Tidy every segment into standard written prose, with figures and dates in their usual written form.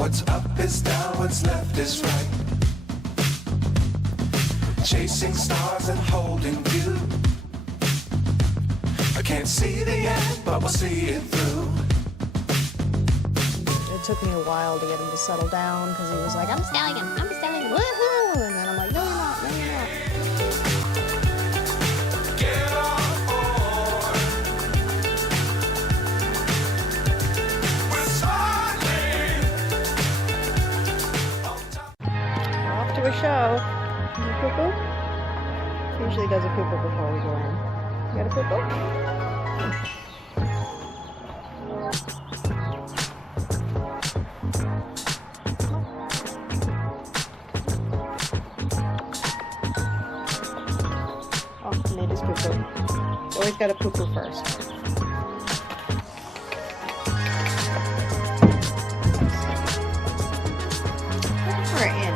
What's up is down, what's left is right. Chasing stars and holding you. I can't see the end, but we'll see it through. It took me a while to get him to settle down because he was like, I'm a stallion, woohoo! And then I'm like, no, you're not, no, you're not. Get on board. We're smiling. We're off to a show. You poo-poo? Usually does a poo-poo before we go in. You got a poo-poo? Oh, he made his poo-poo. Always got a poo-poo first. We're in.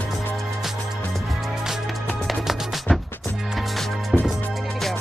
Ready to go.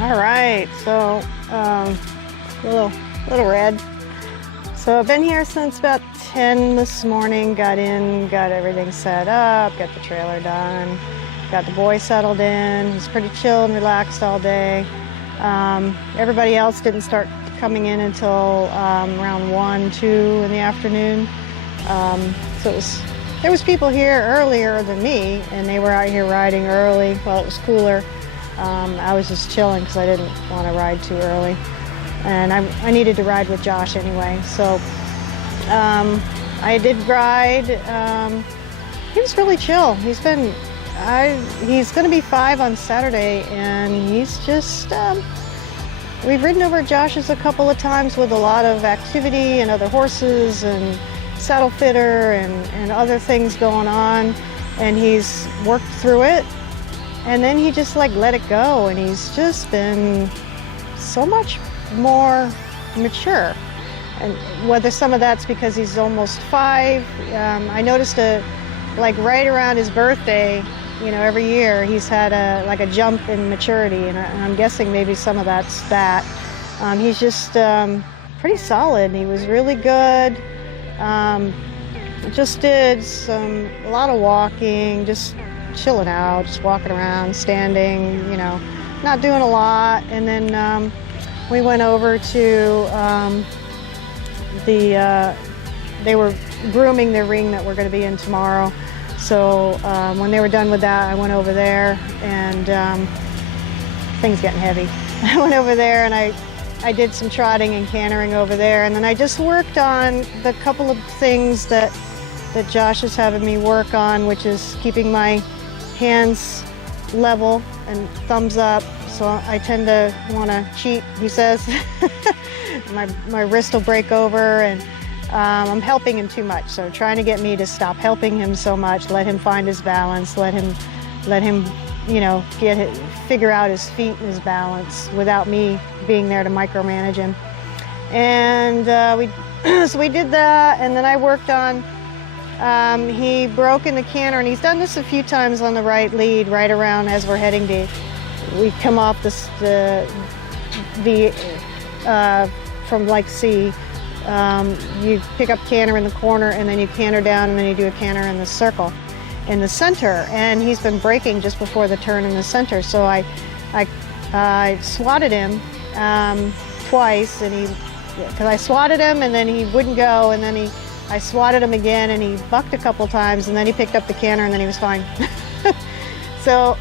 All right, so little red. So I've been here since about 10 this morning. Got in, got everything set up, got the trailer done, got the boy settled in. He's pretty chill and relaxed all day. Everybody else didn't start coming in until around 1, 2 in the afternoon. So there was people here earlier than me, and they were out here riding early while it was cooler. I was just chilling because I didn't want to ride too early, and I needed to ride with Josh anyway. So I did ride. He was really chill. He's going to be 5 on Saturday, and he's just. We've ridden over Josh's a couple of times with a lot of activity and other horses and saddle fitter and other things going on, and he's worked through it. And then he just like let it go, and he's just been so much more mature. And whether some of that's because he's almost 5, I noticed like right around his birthday, you know, every year he's had a jump in maturity, and I'm guessing maybe some of that's that. He's just pretty solid. He was really good. Just did a lot of walking, just chilling out, just walking around, standing, you know, not doing a lot. And then we went over to they were grooming the ring that we're going to be in tomorrow. So when they were done with that, I went over there, and things getting heavy. I went over there and I did some trotting and cantering over there, and then I just worked on the couple of things that Josh is having me work on, which is keeping my hands level and thumbs up. So I tend to want to cheat, he says. my wrist will break over, and I'm helping him too much. So trying to get me to stop helping him so much, let him find his balance, let him figure out his feet and his balance without me being there to micromanage him. And so we did that, and then I worked on, he broke in the canter, and he's done this a few times on the right lead, right around as we're heading to, we come off from like C, you pick up canter in the corner, and then you canter down, and then you do a canter in the circle in the center, and he's been braking just before the turn in the center. So I swatted him twice, and because I swatted him and then he wouldn't go, and then I swatted him again and he bucked a couple times, and then he picked up the canter and then he was fine. So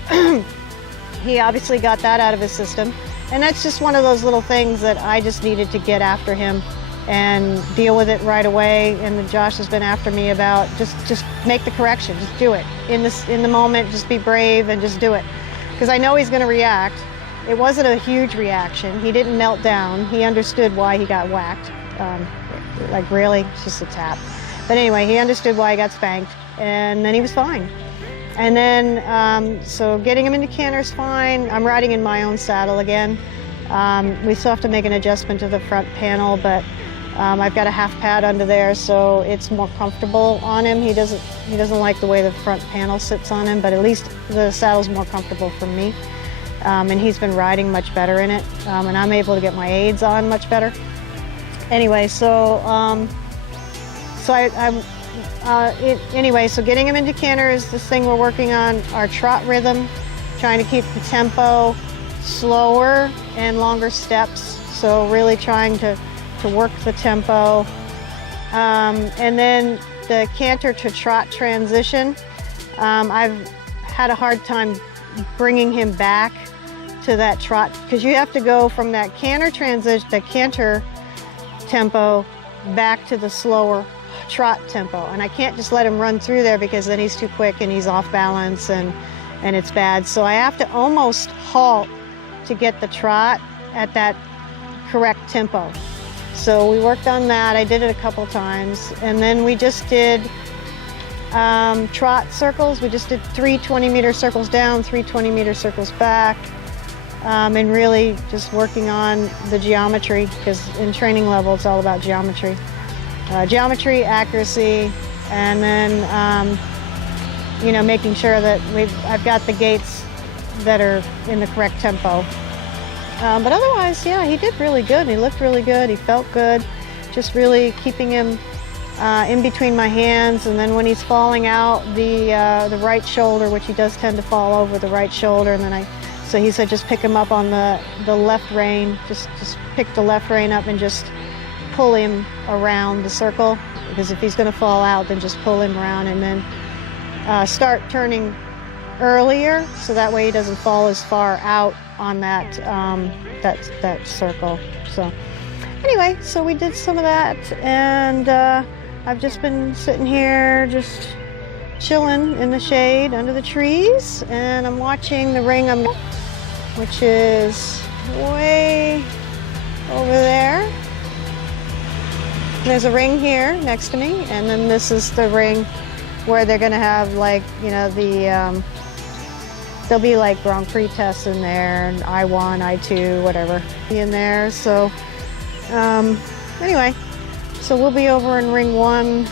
he obviously got that out of his system, and that's just one of those little things that I just needed to get after him and deal with it right away. And Josh has been after me about just make the correction, just do it in the moment, just be brave and just do it, because I know he's going to react. It wasn't a huge reaction. He didn't melt down. He understood why he got whacked. Like really, it's just a tap. But anyway, he understood why he got spanked, and then he was fine. And then, so getting him into canter is fine. I'm riding in my own saddle again. We still have to make an adjustment to the front panel, but I've got a half pad under there, so it's more comfortable on him. He doesn't like the way the front panel sits on him, but at least the saddle's more comfortable for me. And he's been riding much better in it, and I'm able to get my aids on much better. Anyway, so so getting him into canter is this thing we're working on. Our trot rhythm, trying to keep the tempo slower and longer steps. So really trying to work the tempo, and then the canter to trot transition. I've had a hard time bringing him back to that trot, because you have to go from that canter transition, the canter tempo, back to the slower trot tempo, and I can't just let him run through there, because then he's too quick and he's off balance and it's bad. So I have to almost halt to get the trot at that correct tempo. So we worked on that. I did it a couple times, and then we just did trot circles. We just did 3 20-meter circles down, 3 20-meter circles back, and really just working on the geometry, because in training level it's all about geometry. Geometry, accuracy, and then making sure that I've got the gaits that are in the correct tempo. But otherwise, yeah, he did really good. He looked really good. He felt good. Just really keeping him in between my hands, and then when he's falling out, the right shoulder, which he does tend to fall over the right shoulder, and then so he said just pick him up on the left rein, just pick the left rein up and just pull him around the circle, because if he's going to fall out, then just pull him around, and then start turning earlier, so that way he doesn't fall as far out on that circle. So anyway, so we did some of that, and I've just been sitting here just chilling in the shade under the trees, and I'm watching the ring, which is way over there. There's a ring here next to me, and then this is the ring where they're gonna have, like, there'll be like Grand Prix tests in there, and I1, I2, whatever in there. So anyway, so we'll be over in ring 1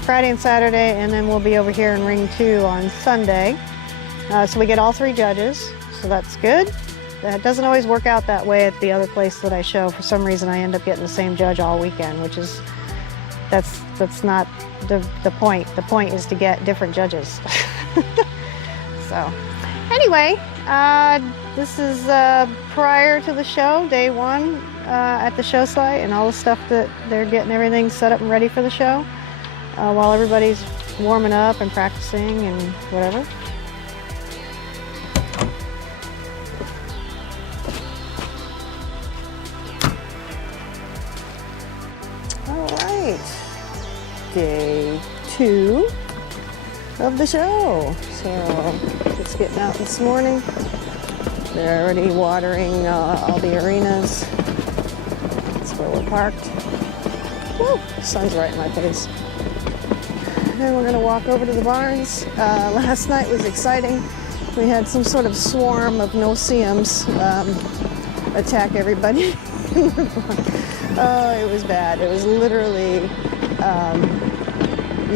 Friday and Saturday, and then we'll be over here in ring 2 on Sunday. So we get all 3 judges, so that's good. That doesn't always work out that way at the other place that I show. For some reason, I end up getting the same judge all weekend, which is, that's not the point. The point is to get different judges. So anyway, this is prior to the show, day 1 at the show site, and all the stuff that they're getting everything set up and ready for the show, while everybody's warming up and practicing and whatever. All right, day 2 of the show. So just getting out this morning. They're already watering all the arenas. That's where we're parked. Woo, the sun's right in my face. And we're gonna walk over to the barns. Last night was exciting. We had some sort of swarm of no-see-ums attack everybody. Oh, it was bad. It was literally,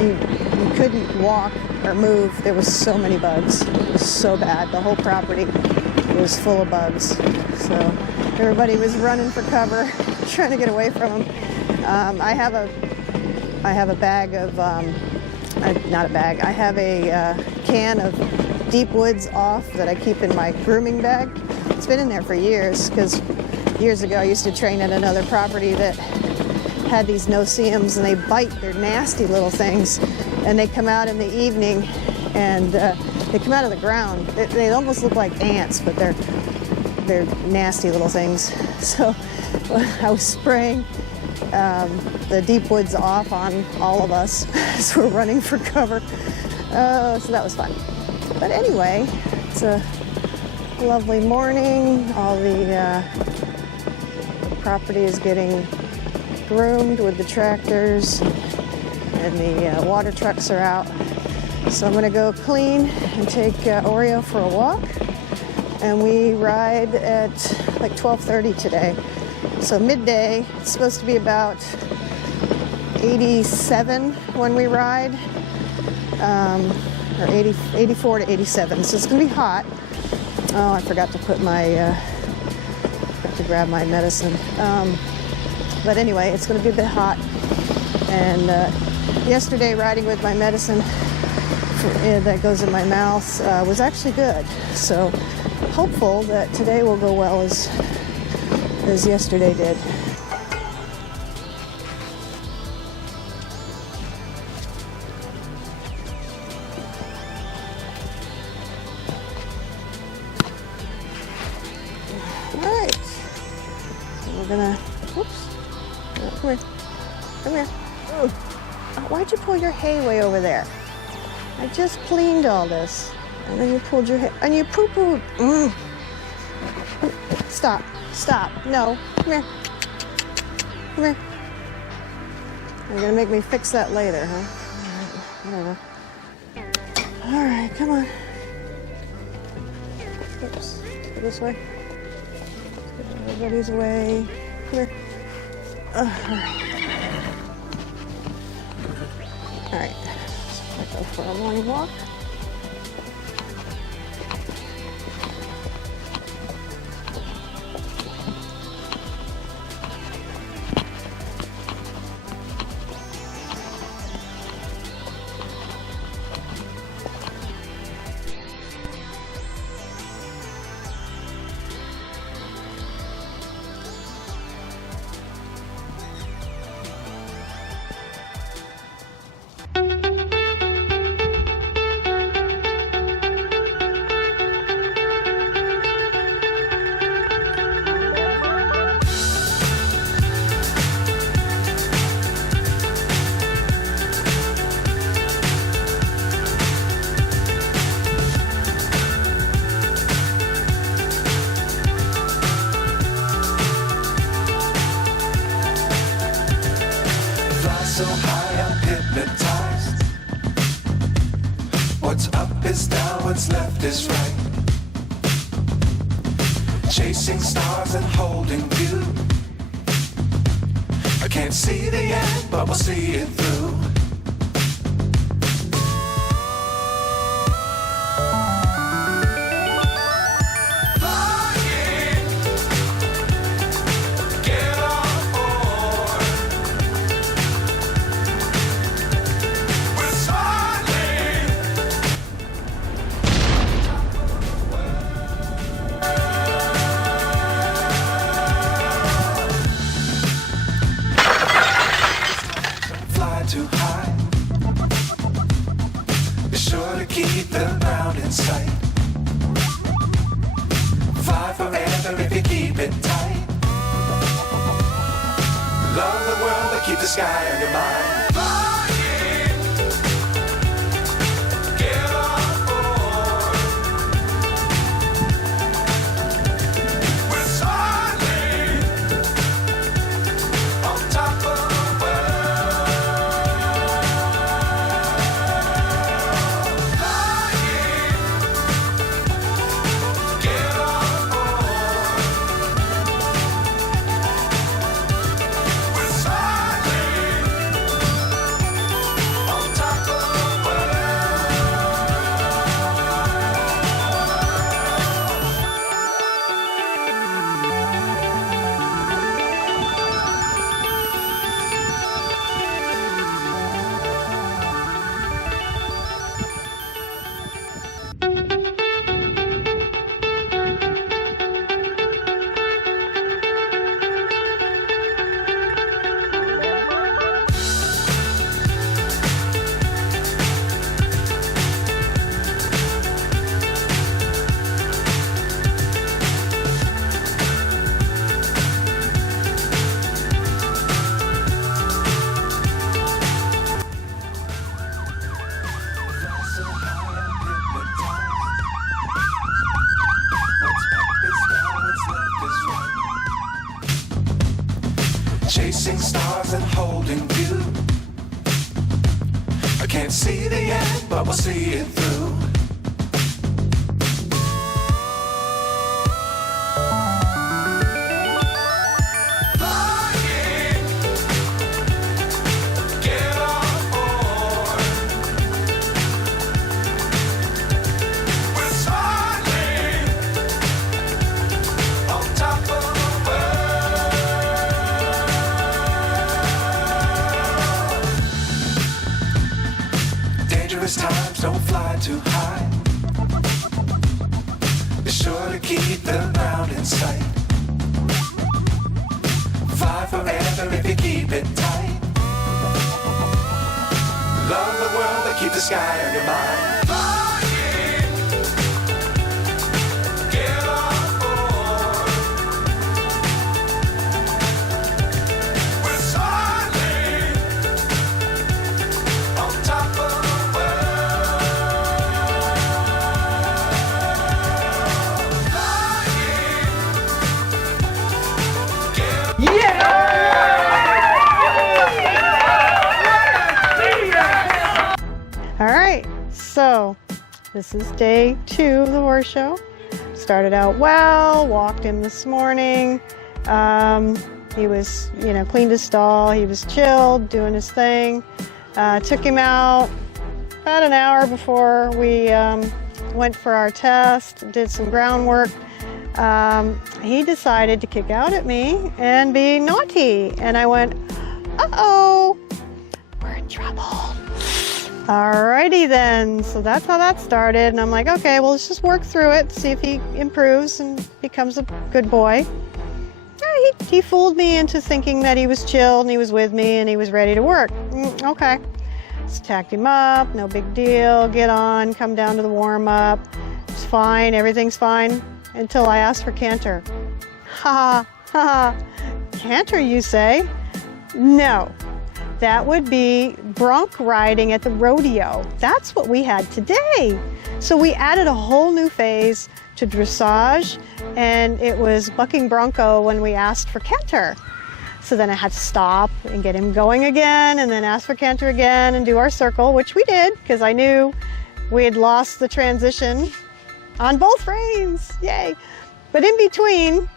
you couldn't walk or move. There was so many bugs. It was so bad. The whole property was full of bugs. So everybody was running for cover, trying to get away from them. I have a bag of, not a bag, I have a can of Deep Woods Off that I keep in my grooming bag. It's been in there for years because years ago I used to train at another property that had these no-see-ums, and they bite. They're nasty little things, and they come out in the evening, and they come out of the ground. They almost look like ants, but they're nasty little things. So I was spraying the Deep Woods Off on all of us as we're running for cover. So that was fun. But anyway, it's a lovely morning. All the property is getting groomed with the tractors, and the water trucks are out. So I'm gonna go clean and take Oreo for a walk, and we ride at like 12:30 today. So midday. It's supposed to be about 87 when we ride, or 84 to 87. So it's gonna be hot. Oh, I forgot to put my, have to grab my medicine. But anyway, it's gonna be a bit hot. And yesterday riding with my medicine that goes in my mouth was actually good. So hopeful that today will go well as yesterday did. Alright, so we're gonna, whoops, come here, come here. Ooh. Why'd you pull your hay way over there? I just cleaned all this, and then you pulled your hay, and you poo-pooed. Stop, stop, no, come here, come here. You're gonna make me fix that later, huh? Whatever. All right, come on. Oops, go this way. Let's get everybody's way. Come here. All right. All right, so I go for a morning walk. So high I'm hypnotized. What's up is down, what's left is right. Chasing stars and holding you. I can't see the end, but we'll see it through. Too high. Be sure to keep the ground in sight. Fly forever if you keep it tight. Love the world, but keep the sky on your mind. chasing stars and holding you. I can't see the end, but we'll see it through. Flying, get on board. We're smiling on top of the world. Dangerous times, don't fly too high. Be sure to keep the ground in sight. Fly forever if you keep it tight. Love the world, but keep the sky on your mind. Flying, get on board. We're smiling on top of the world. Flying, get All right, so this is day 2 of the horse show. Started out well, walked him this morning. He was, cleaned his stall. He was chilled, doing his thing. Took him out about an hour before we went for our test, did some groundwork. He decided to kick out at me and be naughty. And I went, uh-oh, we're in trouble. Alrighty then, so that's how that started. And I'm like, okay, well, let's just work through it, see if he improves and becomes a good boy. Yeah, he fooled me into thinking that he was chilled and he was with me and he was ready to work. Okay, just tacked him up, no big deal, get on, come down to the warm-up. It's fine, everything's fine, until I asked for canter. Ha ha, canter, you say? No. That would be bronc riding at the rodeo. That's what we had today. So we added a whole new phase to dressage, and it was bucking bronco when we asked for canter. So then I had to stop and get him going again, and then ask for canter again and do our circle, which we did, because I knew we had lost the transition on both reins. Yay. But in between,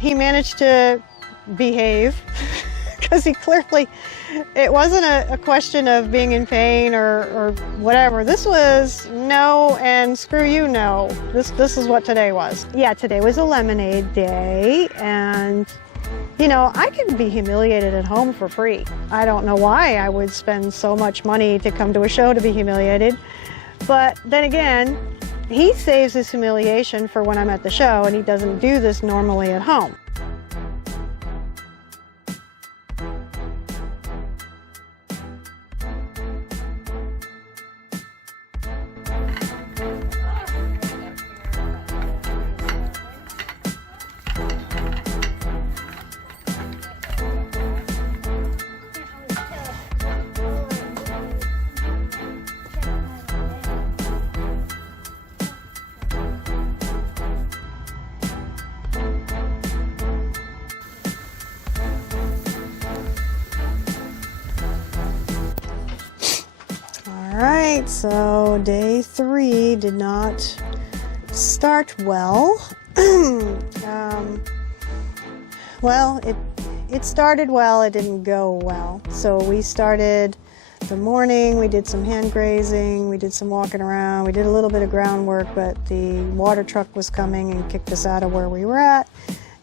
he managed to behave, because he clearly, it wasn't a question of being in pain or whatever. This was no and screw you, no. This is what today was. Yeah, today was a lemonade day, and I could be humiliated at home for free. I don't know why I would spend so much money to come to a show to be humiliated. But then again, he saves his humiliation for when I'm at the show, and he doesn't do this normally at home. All right, so day 3 did not start well. Well, it started well, it didn't go well. So we started the morning, we did some hand grazing, we did some walking around, we did a little bit of groundwork, but the water truck was coming and kicked us out of where we were at.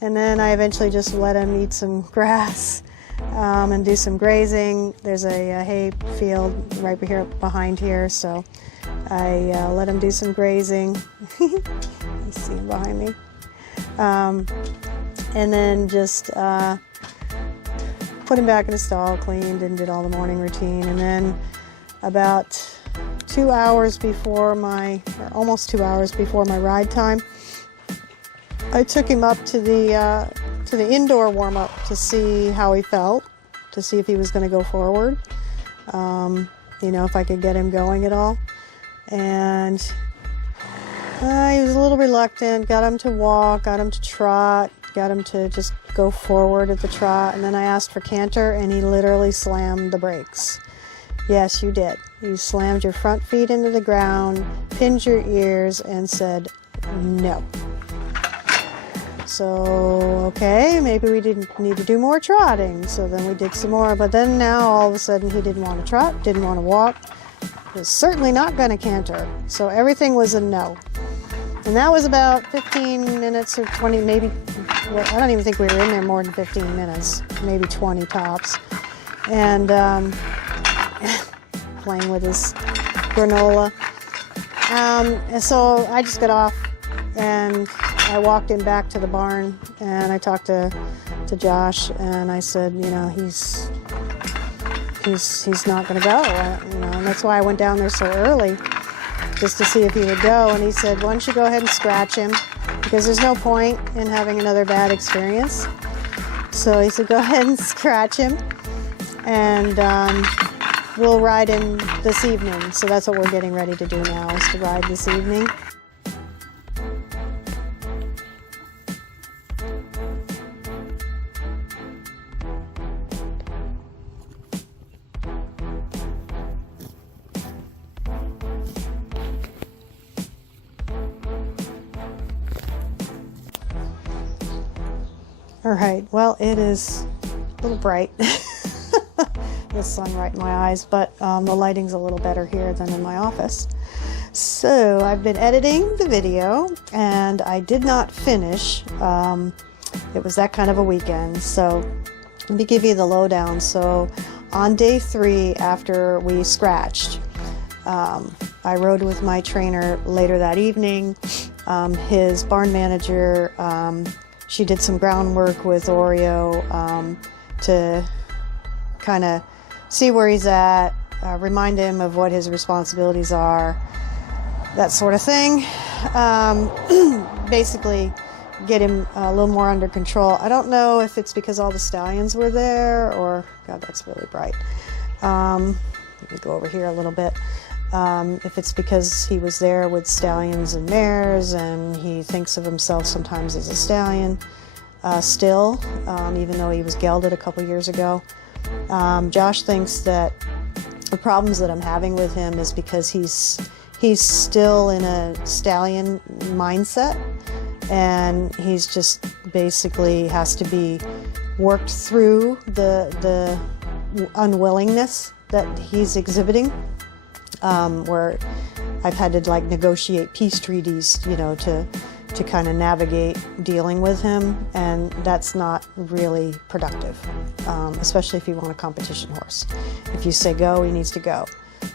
And then I eventually just let him eat some grass and do some grazing. There's a hay field right here behind here, so I let him do some grazing. You see him behind me. And then just put him back in the stall, cleaned and did all the morning routine. And then about 2 hours before almost 2 hours before my ride time, I took him up to the indoor warm-up to see how he felt, to see if he was going to go forward, if I could get him going at all. And he was a little reluctant, got him to walk, got him to trot, got him to just go forward at the trot, and then I asked for canter, and he literally slammed the brakes. Yes, you did. You slammed your front feet into the ground, pinned your ears, and said no. So, okay, maybe we didn't need to do more trotting. So then we did some more, but then now all of a sudden he didn't want to trot, didn't want to walk, was certainly not going to canter. So everything was a no. And that was about 15 minutes or 20, maybe, well, I don't even think we were in there more than 15 minutes, maybe 20 tops. And playing with his granola. And so I just got off and I walked him back to the barn, and I talked to Josh, and I said, you know, he's not going to go, you know, and that's why I went down there so early, just to see if he would go. And he said, why don't you go ahead and scratch him, because there's no point in having another bad experience. So he said, go ahead and scratch him, and we'll ride him this evening. So that's what we're getting ready to do now, is to ride this evening. All right, well, it is a little bright. The sun right in my eyes, but the lighting's a little better here than in my office. So I've been editing the video, and I did not finish. It was that kind of a weekend, so let me give you the lowdown. So on day 3, after we scratched, I rode with my trainer later that evening. His barn manager, she did some groundwork with Oreo to kind of see where he's at, remind him of what his responsibilities are, that sort of thing. Basically get him a little more under control. I don't know if it's because all the stallions were there, or, God, that's really bright. Let me go over here a little bit. If it's because he was there with stallions and mares, and he thinks of himself sometimes as a stallion still, even though he was gelded a couple years ago. Josh thinks that the problems that I'm having with him is because he's still in a stallion mindset, and he's just basically has to be worked through the unwillingness that he's exhibiting, where I've had to like negotiate peace treaties, you know, to kind of navigate dealing with him, and that's not really productive, especially if you want a competition horse. If you say go, he needs to go.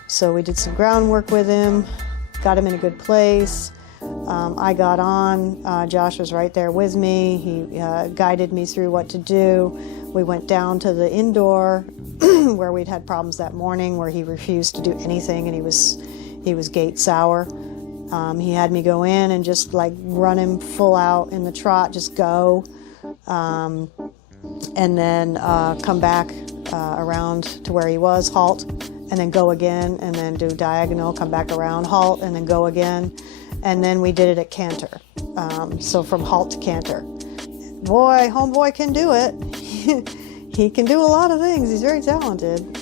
So we did some groundwork with him, got him in a good place. I got on. Josh was right there with me. He guided me through what to do. We went down to the indoor where we'd had problems that morning, where he refused to do anything, and he was gate sour. He had me go in and just like run him full out in the trot, just go, and then come back around to where he was, halt, and then go again, and then do diagonal, come back around, halt, and then go again. And then we did it at canter. So from halt to canter. Boy, homeboy can do it. He can do a lot of things. He's very talented.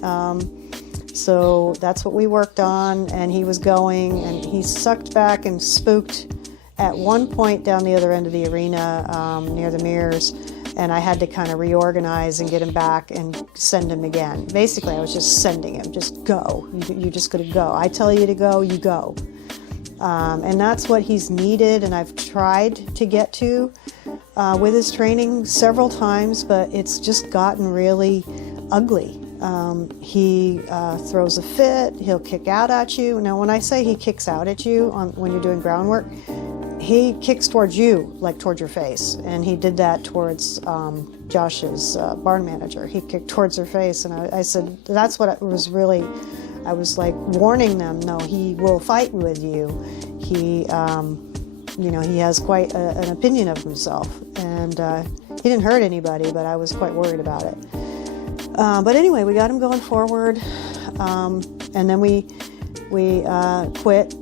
So that's what we worked on, and he was going, and he sucked back and spooked at one point down the other end of the arena near the mirrors, and I had to kind of reorganize and get him back and send him again. Basically, I was just sending him, just go. You just got to go. I tell you to go, you go. And that's what he's needed, and I've tried to get to with his training several times, but it's just gotten really ugly. He throws a fit, he'll kick out at you. Now, when I say he kicks out at you when you're doing groundwork, he kicks towards you, like towards your face, and he did that towards Josh's barn manager. He kicked towards her face, and I said, that's what it was really, I was like warning them, no, he will fight with you. He, you know, he has quite an opinion of himself, and he didn't hurt anybody, but I was quite worried about it. But anyway, we got him going forward, and then we quit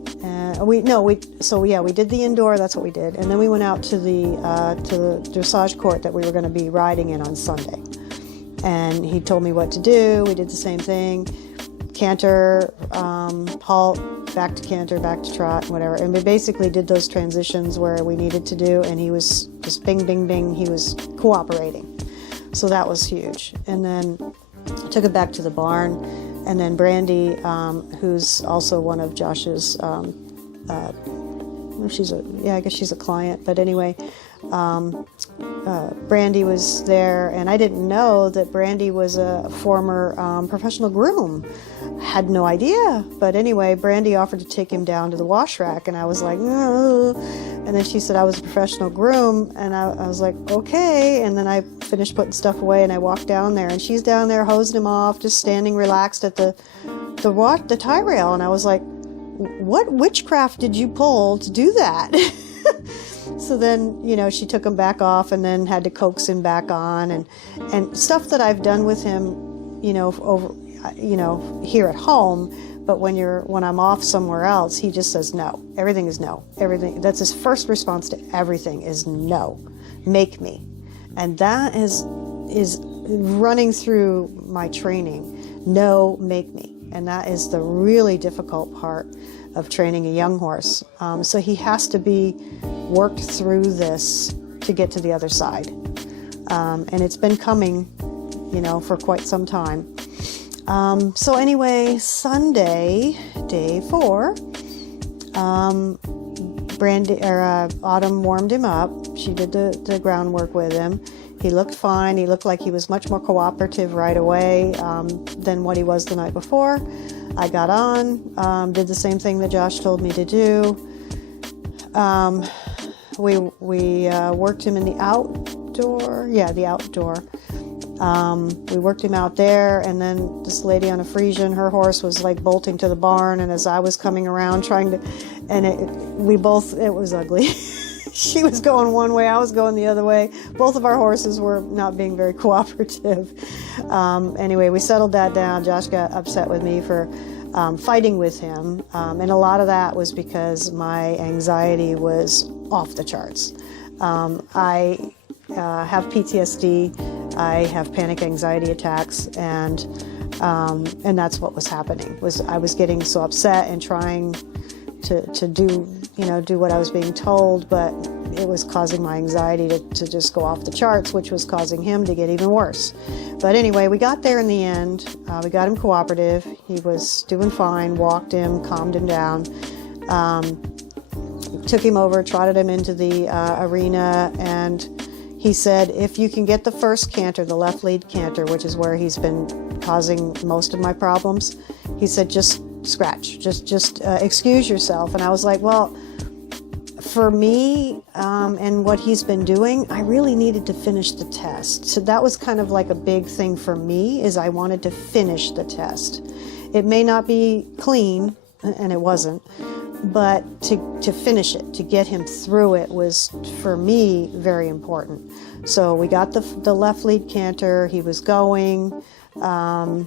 we did the indoor. That's what we did, and then we went out to the dressage court that we were going to be riding in on Sunday. And he told me what to do. We did the same thing: canter, halt, back to canter, back to trot, whatever. And we basically did those transitions where we needed to do. And he was just bing, bing, bing. He was cooperating, so that was huge. And then I took it back to the barn. And then Brandy, who's also one of Josh's, I guess she's a client, but anyway, Brandy was there, and I didn't know that Brandy was a former professional groom. Had no idea, but anyway, Brandy offered to take him down to the wash rack, and I was like, no. And then she said I was a professional groom, and I was like, okay. And then I finished putting stuff away, and I walked down there, and she's down there hosing him off, just standing relaxed at the tie rail, and I was like, what witchcraft did you pull to do that? So then, she took him back off and then had to coax him back on, and stuff that I've done with him, here at home. But when I'm off somewhere else, he just says no. Everything is no. Everything. That's his first response to everything is no. Make me. And that is running through my training. No, make me. And that is the really difficult part of training a young horse. So he has to be worked through this to get to the other side. And it's been coming, for quite some time. So anyway, Sunday, day 4, Autumn warmed him up. She did the groundwork with him. He looked fine. He looked like he was much more cooperative right away than what he was the night before. I got on, did the same thing that Josh told me to do. We worked him in the outdoor. Yeah, the outdoor. We worked him out there, and then this lady on a Frisian, her horse was like bolting to the barn, and as I was coming around it was ugly. She was going one way, I was going the other way. Both of our horses were not being very cooperative. Anyway, we settled that down. Josh got upset with me for fighting with him, and a lot of that was because my anxiety was off the charts. I have PTSD. I have panic anxiety attacks, and that's what was happening. I was getting so upset and trying to do what I was being told, but it was causing my anxiety to just go off the charts, which was causing him to get even worse. But anyway, we got there in the end. We got him cooperative. He was doing fine, walked him, calmed him down. Took him over, trotted him into the arena, and he said, if you can get the first canter, the left lead canter, which is where he's been causing most of my problems, he said, just scratch, just excuse yourself. And I was like, well, for me and what he's been doing, I really needed to finish the test. So that was kind of like a big thing for me, is I wanted to finish the test. It may not be clean, and it wasn't, but to finish it, to get him through it was, for me, very important. So we got the left lead canter. He was going, got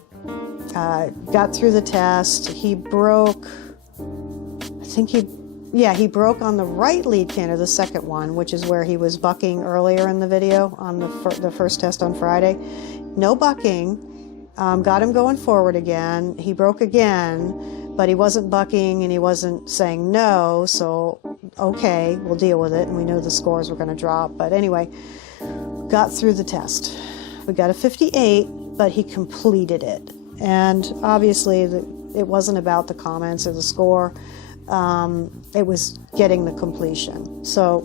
through the test. He broke, he broke on the right lead canter, the second one, which is where he was bucking earlier in the video on the first test on Friday. No bucking, got him going forward again. He broke again, but he wasn't bucking and he wasn't saying no, so okay, we'll deal with it. And we knew the scores were going to drop. But anyway, got through the test. We got a 58, but he completed it. And obviously, it wasn't about the comments or the score. It was getting the completion. So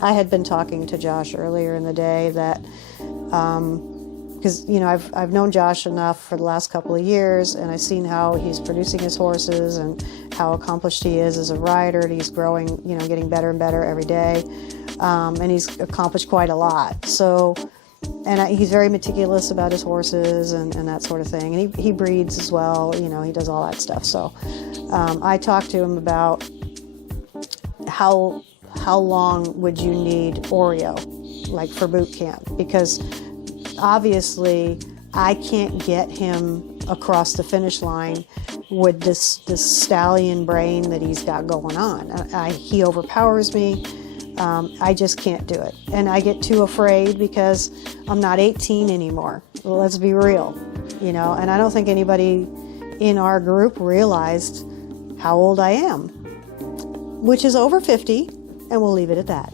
I had been talking to Josh earlier in the day that, because I've known Josh enough for the last couple of years, and I've seen how he's producing his horses and how accomplished he is as a rider. And he's growing, getting better and better every day, and he's accomplished quite a lot. So, and he's very meticulous about his horses and that sort of thing. And he breeds as well. He does all that stuff. So I talked to him about how long would you need Oreo, like for boot camp, because obviously I can't get him across the finish line with this stallion brain that he's got going on. He overpowers me. I just can't do it. And I get too afraid because I'm not 18 anymore. Well, let's be real, and I don't think anybody in our group realized how old I am, which is over 50, and we'll leave it at that.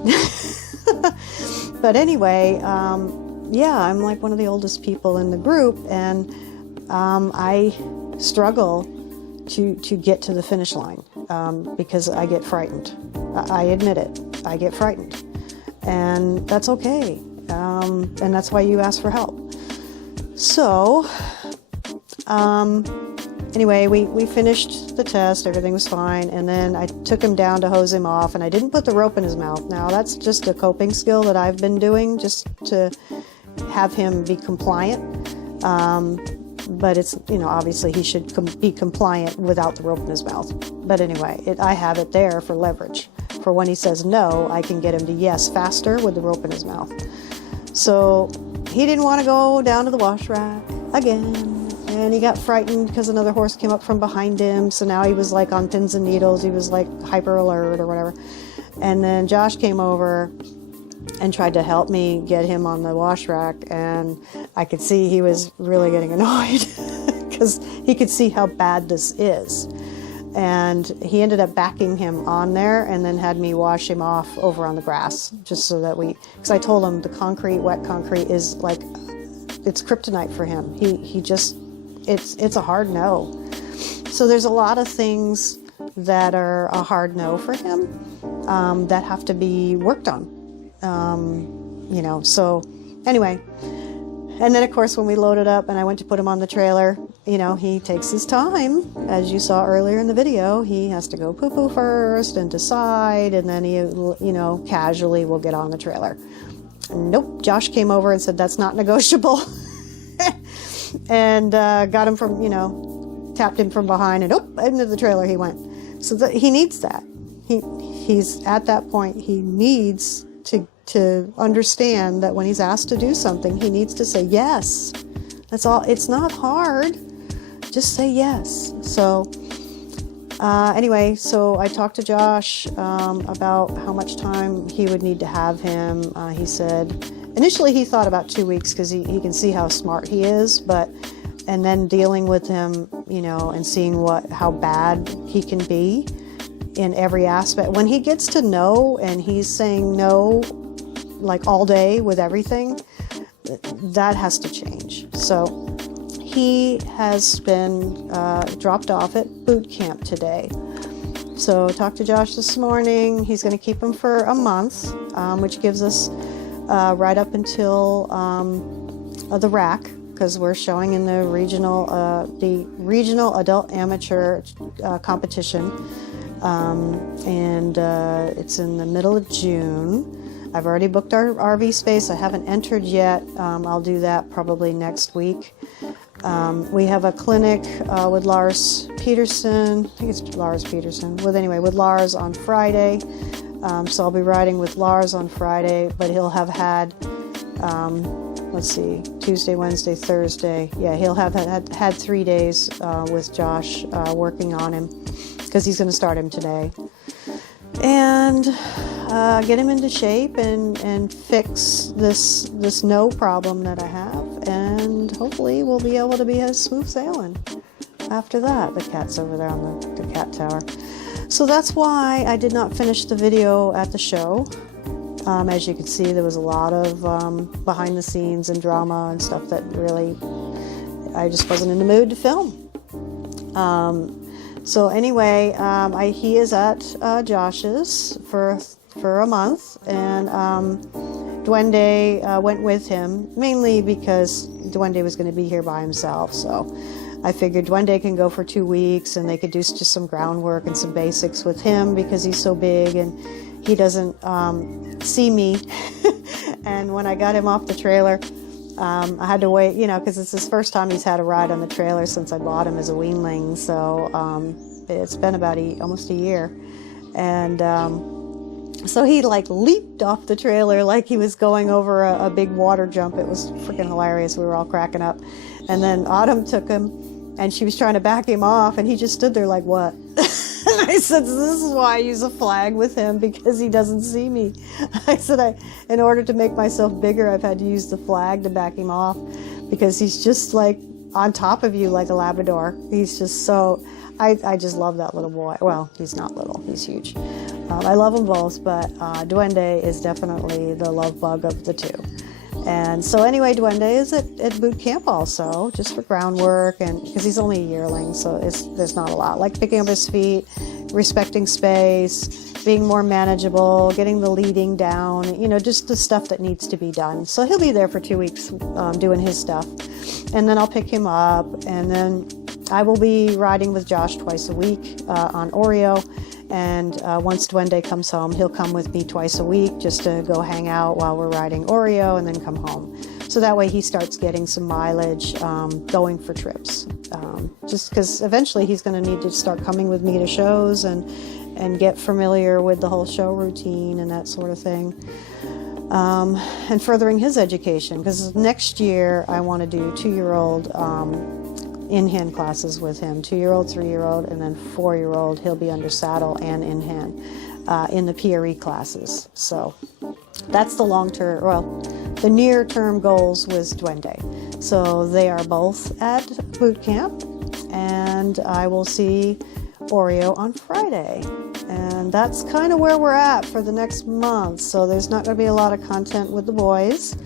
But anyway, I'm like one of the oldest people in the group, and I struggle to get to the finish line because I get frightened. I admit it. I get frightened, and that's okay. And that's why you ask for help. So, anyway, we finished the test. Everything was fine, and then I took him down to hose him off, and I didn't put the rope in his mouth. Now, that's just a coping skill that I've been doing just to have him be compliant. But it's, obviously he should be compliant without the rope in his mouth. But anyway, I have it there for leverage. For when he says no, I can get him to yes faster with the rope in his mouth. So he didn't want to go down to the wash rack again. And he got frightened because another horse came up from behind him. So now he was like on pins and needles. He was like hyper alert or whatever. And then Josh came over and tried to help me get him on the wash rack, and I could see he was really getting annoyed because he could see how bad this is. And he ended up backing him on there and then had me wash him off over on the grass, just so that because I told him the wet concrete is like, it's kryptonite for him. It's a hard no. So there's a lot of things that are a hard no for him that have to be worked on. So anyway, and then of course when we loaded up and I went to put him on the trailer, he takes his time. As you saw earlier in the video, he has to go poo-poo first and decide, and then he, casually will get on the trailer. Nope, Josh came over and said that's not negotiable. And got him from, tapped him from behind, and into the trailer he went. So he needs that. He's at that point, he needs to understand that when he's asked to do something, he needs to say yes. That's all. It's not hard. Just say yes. So anyway, so I talked to Josh about how much time he would need to have him. He said initially he thought about 2 weeks because he can see how smart he is, and then dealing with him, and seeing how bad he can be in every aspect. When he gets to no and he's saying no like all day with everything, that has to change. So he has been dropped off at boot camp today. So talked to Josh this morning. He's going to keep him for a month, which gives us right up until the rack, because we're showing in the regional adult amateur competition. And it's in the middle of June. I've already booked our RV space. I haven't entered yet. I'll do that probably next week. We have a clinic with Lars Peterson. I think it's Lars Peterson. With Lars on Friday. So I'll be riding with Lars on Friday, but he'll have had, Tuesday, Wednesday, Thursday. Yeah, he'll have had 3 days with Josh working on him, because he's going to start him today. And get him into shape and fix this no problem that I have, and hopefully we'll be able to be as smooth sailing after that. The cat's over there on the cat tower. So that's why I did not finish the video at the show. As you can see, there was a lot of behind the scenes and drama and stuff that really I just wasn't in the mood to film. So anyway, he is at Josh's for a month, and Duende went with him, mainly because Duende was going to be here by himself. So I figured Duende can go for 2 weeks, and they could do just some groundwork and some basics with him, because he's so big and he doesn't see me. And when I got him off the trailer, I had to wait, because it's his first time he's had a ride on the trailer since I bought him as a weanling. So it's been about almost a year. And so he leaped off the trailer like he was going over a big water jump. It was freaking hilarious. We were all cracking up. And then Autumn took him and she was trying to back him off, and he just stood there like, what? And I said, this is why I use a flag with him, because he doesn't see me. I said, in order to make myself bigger, I've had to use the flag to back him off, because he's just like on top of you like a Labrador. He's just so, I just love that little boy. Well, he's not little, he's huge. I love them both, but Duende is definitely the love bug of the two. And so anyway, Duende is at boot camp also, just for groundwork, and because he's only a yearling, so there's not a lot. Like picking up his feet, respecting space, being more manageable, getting the leading down, you know, just the stuff that needs to be done. So he'll be there for 2 weeks doing his stuff. And then I'll pick him up, and then I will be riding with Josh twice a week on Oreo. And once Duende comes home, he'll come with me twice a week just to go hang out while we're riding Oreo and then come home. So that way he starts getting some mileage going for trips. Just because eventually he's going to need to start coming with me to shows and get familiar with the whole show routine and that sort of thing. And furthering his education, because next year I want to do 2-year-old in-hand classes with him, 2-year-old, 3-year-old, and then 4-year-old. He'll be under saddle and in-hand in the PRE classes. So that's the long-term, well, the near-term goals with Duende. So they are both at boot camp, and I will see Oreo on Friday. And that's kind of where we're at for the next month. So there's not going to be a lot of content with the boys.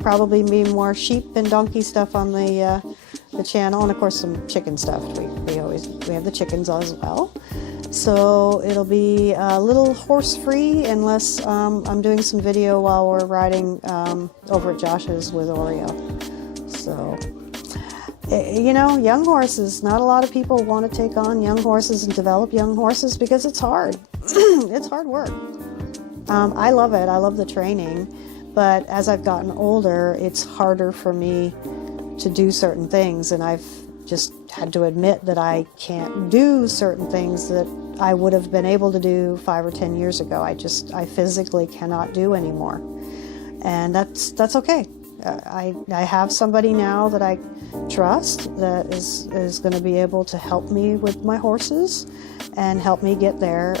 Probably be more sheep and donkey stuff on the channel, and of course some chicken stuff. We have the chickens as well. So it'll be a little horse free unless I'm doing some video while we're riding over at Josh's with Oreo. So, you know, young horses, not a lot of people want to take on young horses and develop young horses because it's hard. It's hard work. I love it. I love the training. But as I've gotten older, it's harder for me to do certain things, and I've just had to admit that I can't do certain things that I would have been able to do 5 or 10 years ago. I physically cannot do anymore, and that's okay. I have somebody now that I trust that is going to be able to help me with my horses and help me get there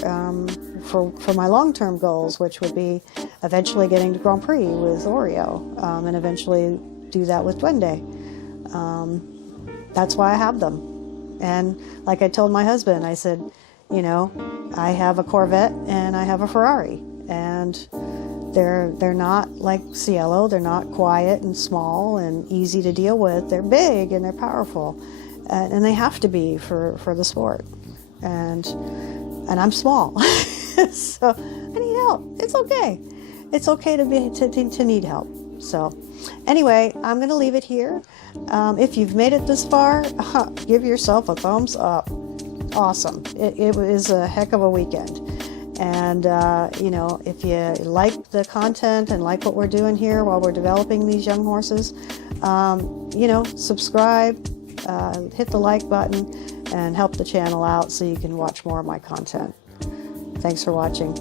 for my long-term goals, which would be eventually getting to Grand Prix with Oreo, and eventually do that with Duende. That's why I have them. And like I told my husband, I said, you know, I have a Corvette and I have a Ferrari, and they're not like Cielo. They're not quiet and small and easy to deal with. They're big and they're powerful, and they have to be for the sport. And I'm small, so I need help. It's okay. It's okay to need help. So anyway, I'm going to leave it here. If you've made it this far, give yourself a thumbs up. Awesome. It was a heck of a weekend. And, you know, if you like the content and like what we're doing here while we're developing these young horses, you know, subscribe, hit the like button, and help the channel out so you can watch more of my content. Thanks for watching.